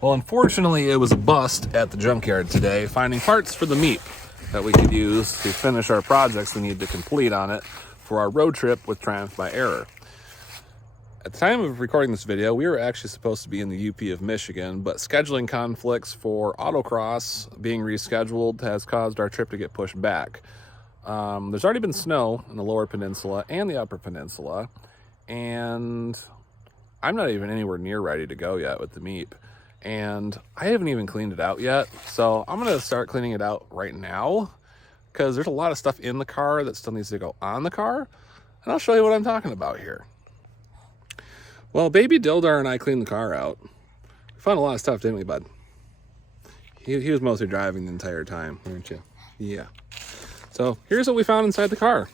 Well, unfortunately, it was a bust at the junkyard today, finding parts for the MEEP that we could use to finish our projects we need to complete on it for our road trip with Triumph by Error. At the time of recording this video, we were actually supposed to be in the UP of Michigan, but scheduling conflicts for autocross being rescheduled has caused our trip to get pushed back. There's already been snow in the lower peninsula and the upper peninsula, and I'm not even anywhere near ready to go yet with the MEEP. And I haven't even cleaned it out yet, so I'm gonna start cleaning it out right now because there's a lot of stuff in the car that still needs to go on the car, and I'll show you what I'm talking about here. Well, baby Dildar and I cleaned the car out. We found a lot of stuff, didn't we, bud? He was mostly driving the entire time, weren't you? Yeah. So here's what we found inside the car.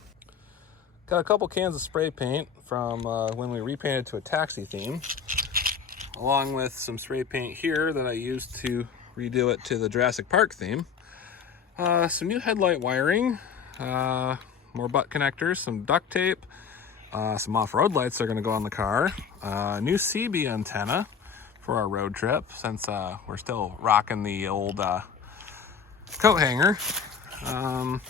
Got a couple cans of spray paint from when we repainted to a taxi theme, along with some spray paint here that I used to redo it to the Jurassic Park theme. Some new headlight wiring, more butt connectors, some duct tape, some off-road lights that are going to go on the car, new CB antenna for our road trip since we're still rocking the old coat hanger, my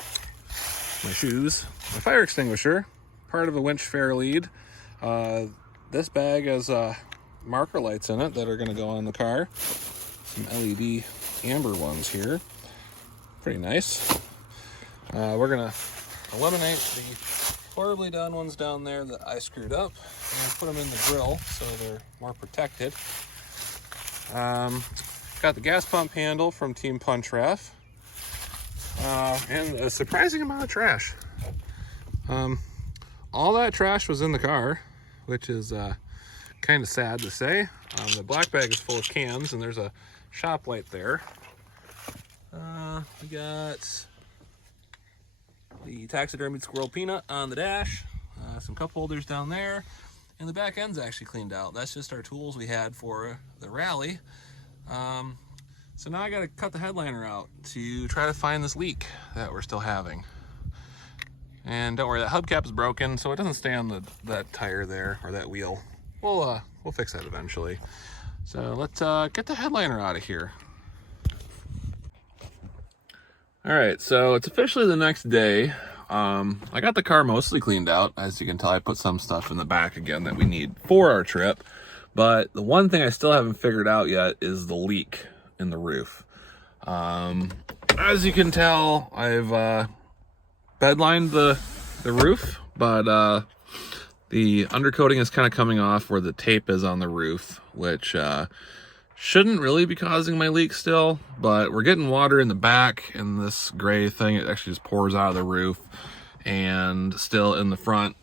shoes, my fire extinguisher, part of a winch fair lead. This bag has marker lights in it that are going to go on the car. Some LED amber ones here. Pretty nice. We're going to eliminate the horribly done ones down there that I screwed up and put them in the grill so they're more protected. Got the gas pump handle from Team Punch Ref. And a surprising amount of trash. All that trash was in the car, which is kind of sad to say. The black bag is full of cans, and there's a shop light there. We got the taxidermied squirrel peanut on the dash, some cup holders down there, and the back end's actually cleaned out. That's just our tools we had for the rally. So now I got to cut the headliner out to try to find this leak that we're still having. And don't worry, that hubcap is broken, so it doesn't stay on that tire there, or that wheel. We'll fix that eventually. So let's get the headliner out of here. All right, so it's officially the next day. I got the car mostly cleaned out. As you can tell, I put some stuff in the back again that we need for our trip. But the one thing I still haven't figured out yet is the leak in the roof. As you can tell, I've bedlined the roof, but the undercoating is kind of coming off where the tape is on the roof, which shouldn't really be causing my leak still, but we're getting water in the back, and this gray thing, it actually just pours out of the roof, and still in the front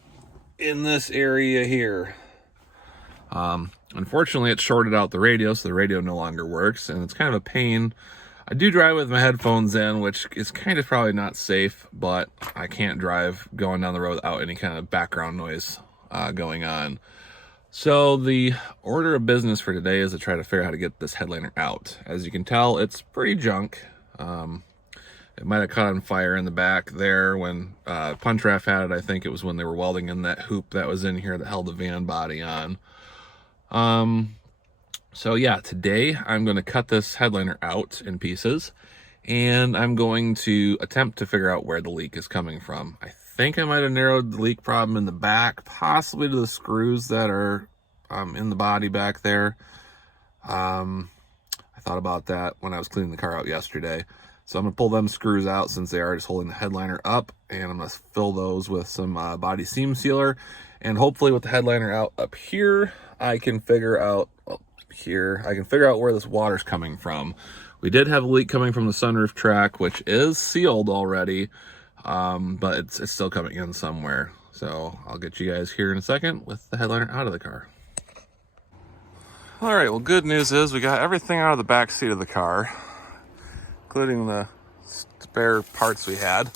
in this area here. Unfortunately, it shorted out the radio, so the radio no longer works, and it's kind of a pain. I do drive with my headphones in, which is kind of probably not safe, but I can't drive going down the road without any kind of background noise going on. So the order of business for today is to try to figure out how to get this headliner out. As you can tell, it's pretty junk. It might have caught on fire in the back there when Punch Ref had it. I think it was when they were welding in that hoop that was in here that held the van body on. So yeah, today I'm going to cut this headliner out in pieces, and I'm going to attempt to figure out where the leak is coming from. I think I might have narrowed the leak problem in the back, possibly to the screws that are in the body back there. I thought about that when I was cleaning the car out yesterday. So I'm going to pull them screws out since they are just holding the headliner up, and I'm going to fill those with some body seam sealer. And hopefully with the headliner out up here, I can figure out where this water's coming from. We did have a leak coming from the sunroof track, which is sealed already, but it's still coming in somewhere. So I'll get you guys here in a second with the headliner out of the car. All right, well, good news is we got everything out of the back seat of the car, including the spare parts we had,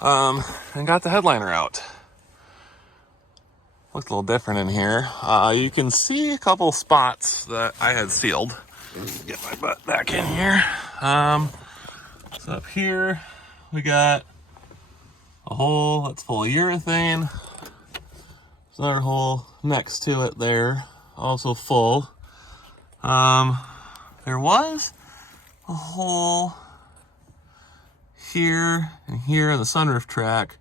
and got the headliner out. Looks a little different in here. You can see a couple spots that I had sealed. Get my butt back in here. So up here, we got a hole that's full of urethane. There's another hole next to it there, also full. there was a hole here and here in the sunroof track.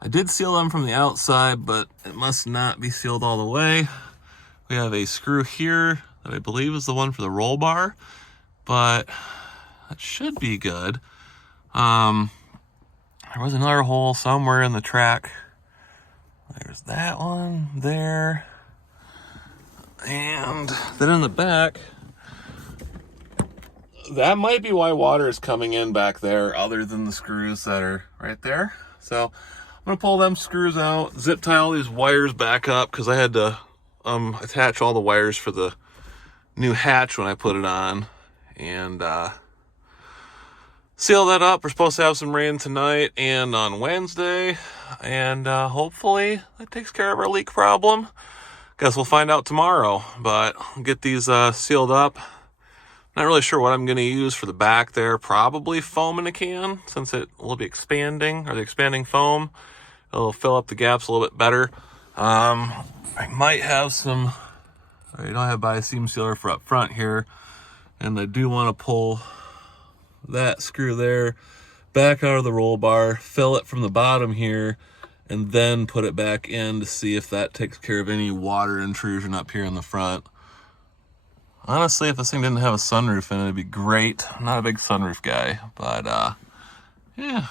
I did seal them from the outside, but it must not be sealed all the way. We have a screw here that I believe is the one for the roll bar, but that should be good. There was another hole somewhere in the track. There's that one there. And then in the back, that might be why water is coming in back there, other than the screws that are right there. So I'm gonna pull them screws out, zip tie all these wires back up, because I had to attach all the wires for the new hatch when I put it on, and seal that up. We're supposed to have some rain tonight and on Wednesday, and hopefully that takes care of our leak problem. Guess we'll find out tomorrow, but I'll get these sealed up. Not really sure what I'm going to use for the back there. Probably foam in a can, since it will be expanding, or the expanding foam. It'll fill up the gaps a little bit better. I might have some, I don't have by a seam sealer for up front here, and I do want to pull that screw there back out of the roll bar, fill it from the bottom here, and then put it back in to see if that takes care of any water intrusion up here in the front. Honestly, if this thing didn't have a sunroof in it, it'd be great. I'm not a big sunroof guy, but yeah,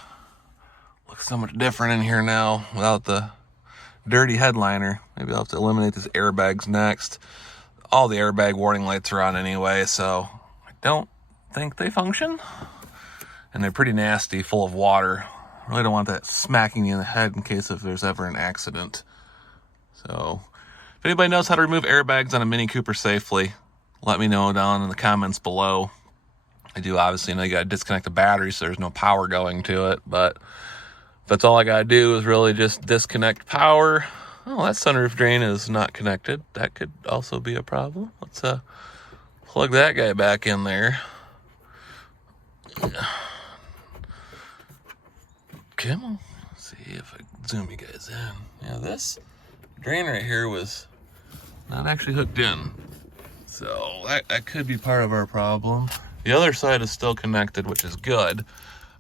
looks so much different in here now without the dirty headliner. Maybe I'll have to eliminate these airbags next. All the airbag warning lights are on anyway, so I don't think they function. And they're pretty nasty, full of water. I really don't want that smacking you in the head in case if there's ever an accident. So if anybody knows how to remove airbags on a Mini Cooper safely, let me know down in the comments below. I do obviously know you gotta disconnect the battery so there's no power going to it, but if that's all I gotta do is really just disconnect power. Oh, that sunroof drain is not connected. That could also be a problem. Let's plug that guy back in there. Come on, see if I can zoom you guys in. Yeah, this drain right here was not actually hooked in, so that could be part of our problem. The other side is still connected, which is good.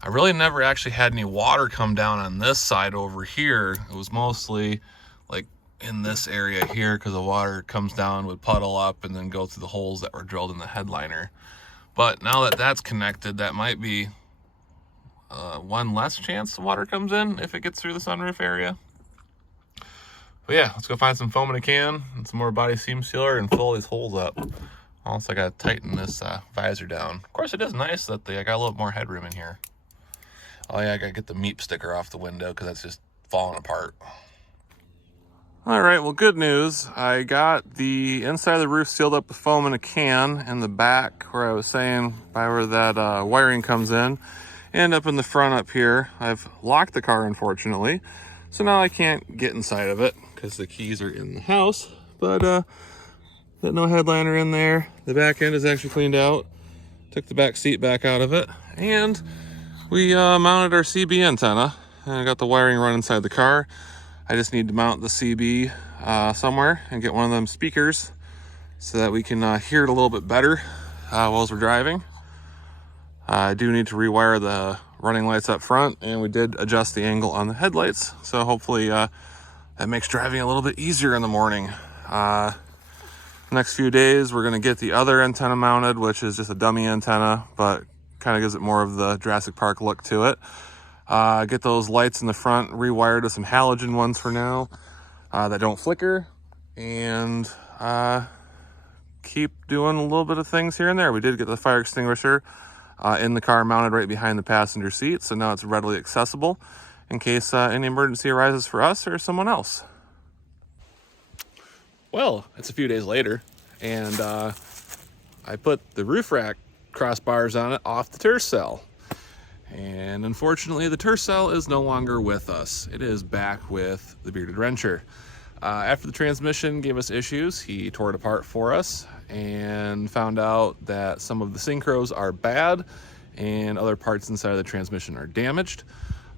I really never actually had any water come down on this side over here. It was mostly like in this area here, because the water comes down, would puddle up, and then go through the holes that were drilled in the headliner. But now that that's connected, that might be one less chance the water comes in if it gets through the sunroof area. But yeah, let's go find some foam in a can and some more body seam sealer and fill these holes up. Also, I gotta tighten this visor down. Of course, it is nice that I got a little more headroom in here. Oh yeah, I gotta get the MEEP sticker off the window because that's just falling apart. All right, well, good news. I got the inside of the roof sealed up with foam in a can, in the back where I was saying by where that wiring comes in, and up in the front up here. I've locked the car, unfortunately, so now I can't get inside of it because the keys are in the house, but got no headliner in there. The back end is actually cleaned out. Took the back seat back out of it, and we mounted our CB antenna, and I got the wiring run inside the car. I just need to mount the CB somewhere and get one of them speakers so that we can hear it a little bit better while we're driving. I do need to rewire the running lights up front, and we did adjust the angle on the headlights, so hopefully that makes driving a little bit easier in the morning. The next few days we're going to get the other antenna mounted, which is just a dummy antenna, but kind of gives it more of the Jurassic Park look to it. Get those lights in the front rewired with some halogen ones for now that don't flicker, and keep doing a little bit of things here and there. We did get the fire extinguisher in the car mounted right behind the passenger seat, so now it's readily accessible in case any emergency arises for us or someone else. Well, it's a few days later, and I put the roof rack crossbars on it off the Tercel. And unfortunately, the Tercel is no longer with us. It is back with the Bearded Wrencher. After the transmission gave us issues, he tore it apart for us and found out that some of the synchros are bad and other parts inside of the transmission are damaged.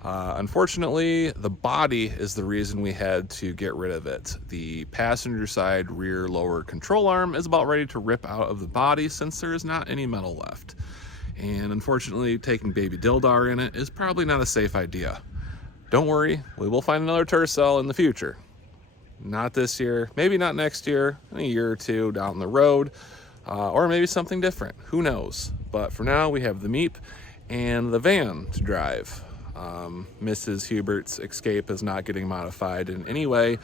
Unfortunately, the body is the reason we had to get rid of it. The passenger side rear lower control arm is about ready to rip out of the body since there is not any metal left. And unfortunately, taking baby Dildar in it is probably not a safe idea. Don't worry, we will find another Tercel in the future. Not this year, maybe not next year, in a year or two down the road, or maybe something different, who knows. But for now, we have the MEEP and the van to drive. Mrs. Hubert's Escape is not getting modified in any way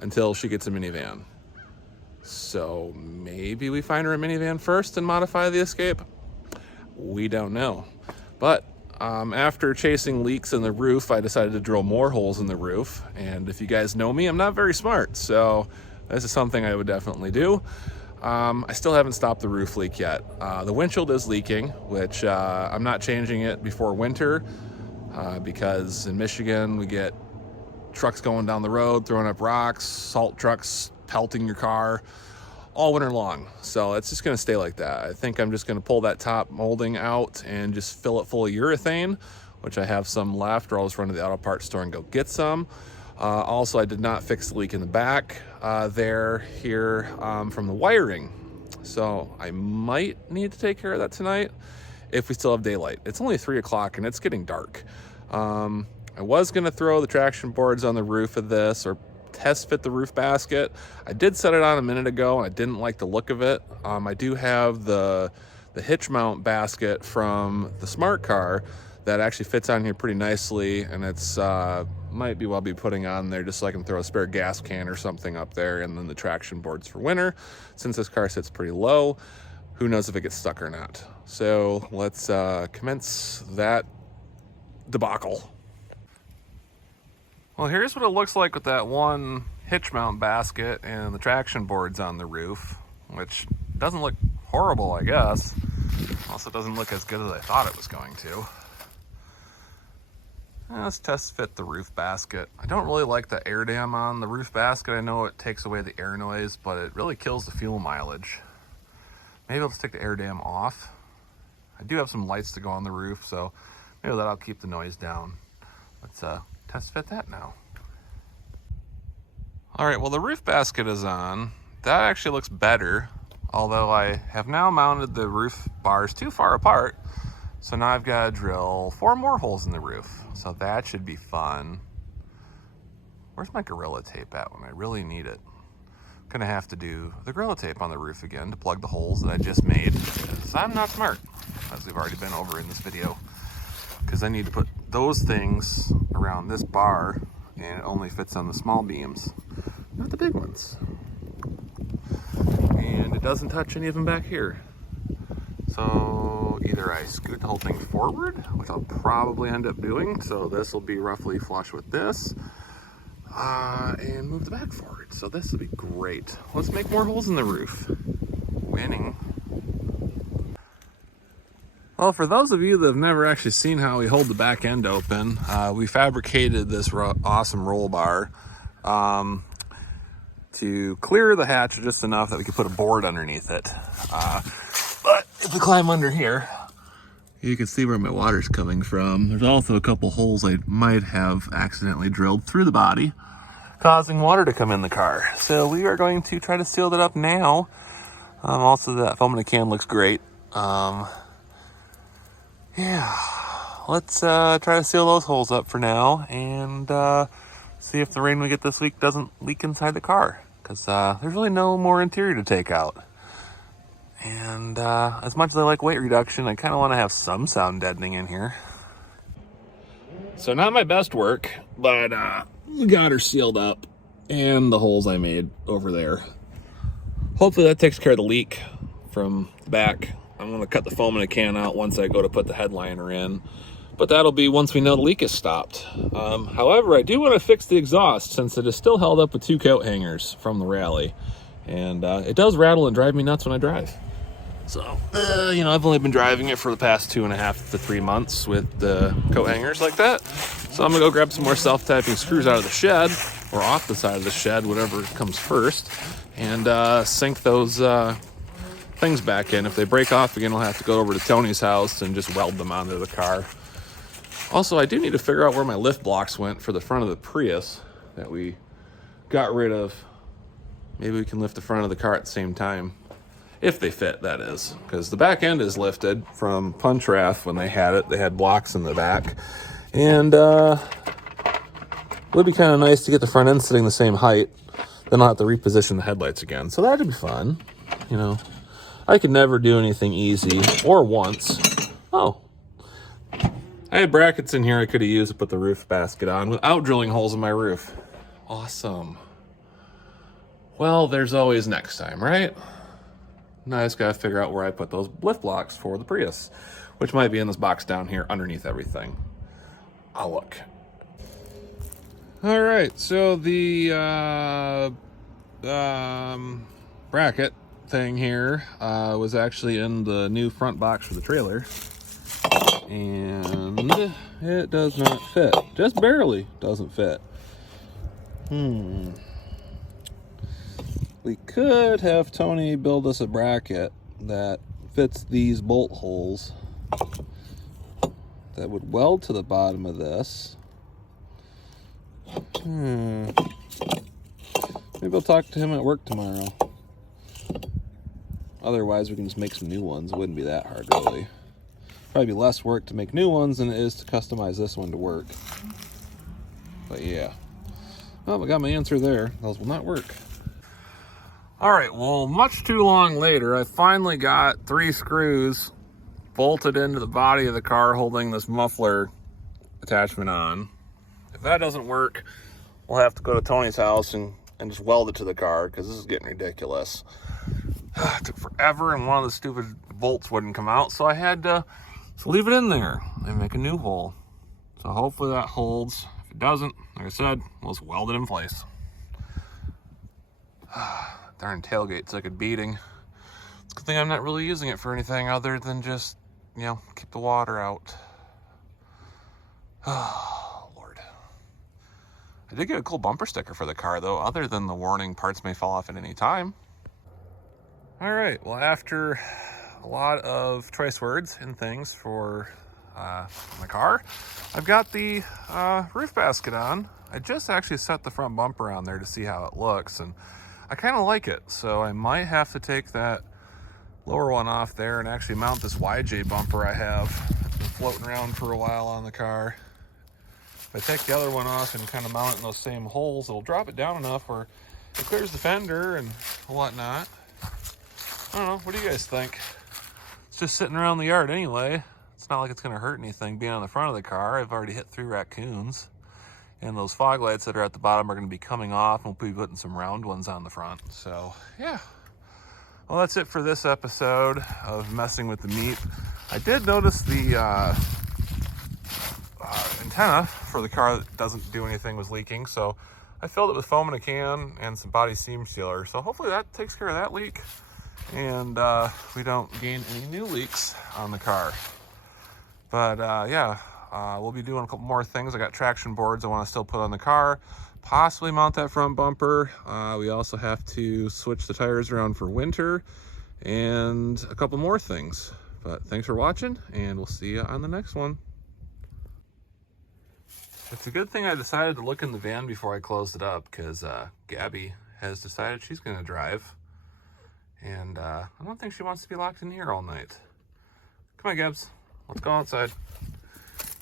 until she gets a minivan. So maybe we find her a minivan first and modify the Escape? We don't know. But after chasing leaks in the roof, I decided to drill more holes in the roof. And if you guys know me, I'm not very smart, so this is something I would definitely do. I still haven't stopped the roof leak yet. The windshield is leaking, which I'm not changing it before winter because in Michigan we get trucks going down the road, throwing up rocks, salt trucks pelting your car all winter long. So it's just gonna stay like that. I think I'm just gonna pull that top molding out and just fill it full of urethane, which I have some left, or I'll just run to the auto parts store and go get some. Also, I did not fix the leak in the back here from the wiring. So I might need to take care of that tonight if we still have daylight. It's only 3 o'clock and it's getting dark. I was gonna throw the traction boards on the roof of this or test fit the roof basket. I did set it on a minute ago and I didn't like the look of it. I do have the hitch mount basket from the smart car that actually fits on here pretty nicely, and it's might be well be putting on there just so I can throw a spare gas can or something up there, and then the traction boards for winter. Since this car sits pretty low, who knows if it gets stuck or not. So let's commence that debacle. Well, here's what it looks like with that one hitch mount basket and the traction boards on the roof, which doesn't look horrible, I guess. Also doesn't look as good as I thought it was going to. Let's test fit the roof basket. I don't really like the air dam on the roof basket. I know it takes away the air noise, but it really kills the fuel mileage. Maybe I'll just take the air dam off. I do have some lights to go on the roof, so maybe that'll keep the noise down. Let's test fit that now. All right, well, the roof basket is on. That actually looks better, although I have now mounted the roof bars too far apart. So now I've got to drill 4 more holes in the roof. So that should be fun. Where's my Gorilla Tape at when I really need it? I'm gonna have to do the Gorilla Tape on the roof again to plug the holes that I just made, because I'm not smart, as we've already been over in this video. Because I need to put those things around this bar, and it only fits on the small beams, not the big ones. And it doesn't touch any of them back here. So either I scoot the whole thing forward, which I'll probably end up doing, so this will be roughly flush with this, and move the back forward. So this will be great. Let's make more holes in the roof. Winning. Well, for those of you that have never actually seen how we hold the back end open, we fabricated this awesome roll bar to clear the hatch just enough that we could put a board underneath it. But if we climb under here, you can see where my water's coming from. There's also a couple holes I might have accidentally drilled through the body, causing water to come in the car. So we are going to try to seal that up now. Also, that foam in a can looks great. Yeah, let's try to seal those holes up for now and see if the rain we get this week doesn't leak inside the car, because there's really no more interior to take out. And as much as I like weight reduction, I kind of want to have some sound deadening in here. So not my best work, but we got her sealed up and the holes I made over there. Hopefully that takes care of the leak from the back. I'm going to cut the foam in a can out once I go to put the headliner in, but that'll be once we know the leak is stopped. However, I do want to fix the exhaust since it is still held up with 2 coat hangers from the rally, and it does rattle and drive me nuts when I drive. So, you know, I've only been driving it for the past 2.5 to 3 months with the coat hangers like that. So I'm gonna go grab some more self-tapping screws out of the shed, or off the side of the shed, whatever comes first, and sink those things back in. If they break off again, I'll have to go over to Tony's house and just weld them onto the car. Also, I do need to figure out where my lift blocks went for the front of the Prius that we got rid of. Maybe we can lift the front of the car at the same time. If they fit, that is. Because the back end is lifted from Punch Rath when they had it. They had blocks in the back. And it would be kind of nice to get the front end sitting the same height. Then I'll have to reposition the headlights again. So that'd be fun. You know, I could never do anything easy or once. Oh. I had brackets in here I could have used to put the roof basket on without drilling holes in my roof. Awesome. Well, there's always next time, right? Now I just gotta figure out where I put those lift blocks for the Prius, which might be in this box down here underneath everything. I'll look. All right, so the bracket thing here was actually in the new front box for the trailer. And it does not fit. Just barely doesn't fit. We could have Tony build us a bracket that fits these bolt holes that would weld to the bottom of this. Maybe I'll talk to him at work tomorrow. Otherwise, we can just make some new ones. It wouldn't be that hard, really. Probably be less work to make new ones than it is to customize this one to work. But yeah. Well, I got my answer there. Those will not work. All right, well, much too long later, I finally got 3 screws bolted into the body of the car holding this muffler attachment on. If that doesn't work, we'll have to go to Tony's house and just weld it to the car, because this is getting ridiculous. It took forever, and one of the stupid bolts wouldn't come out, so I had to leave it in there and make a new hole. So hopefully that holds. If it doesn't, like I said, we'll just weld it in place. Darn tailgate's like a beating. It's a good thing I'm not really using it for anything other than just, you know, keep the water out. Oh, Lord. I did get a cool bumper sticker for the car, though, other than the warning parts may fall off at any time. All right, well, after a lot of choice words and things for my car, I've got the roof basket on. I just actually set the front bumper on there to see how it looks, and I kind of like it, so I might have to take that lower one off there and actually mount this YJ bumper I have. It's been floating around for a while on the car. If I take the other one off and kind of mount it in those same holes, it'll drop it down enough where it clears the fender and whatnot. I don't know, what do you guys think? It's just sitting around the yard anyway. It's not like it's gonna hurt anything being on the front of the car. I've already hit 3 raccoons. And those fog lights that are at the bottom are gonna be coming off, and we'll be putting some round ones on the front. So, yeah. Well, that's it for this episode of messing with the MEEP. I did notice the antenna for the car that doesn't do anything was leaking, so I filled it with foam in a can and some body seam sealer. So hopefully that takes care of that leak, and we don't gain any new leaks on the car. But yeah, we'll be doing a couple more things. I got traction boards I want to still put on the car, possibly mount that front bumper. We also have to switch the tires around for winter and a couple more things. But thanks for watching, and we'll see you on the next one. It's a good thing I decided to look in the van before I closed it up, because Gabby has decided she's going to drive. And I don't think she wants to be locked in here all night. Come on, Gabs. Let's go outside.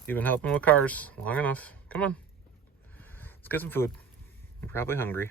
You've been helping with cars long enough. Come on. Let's get some food. You're probably hungry.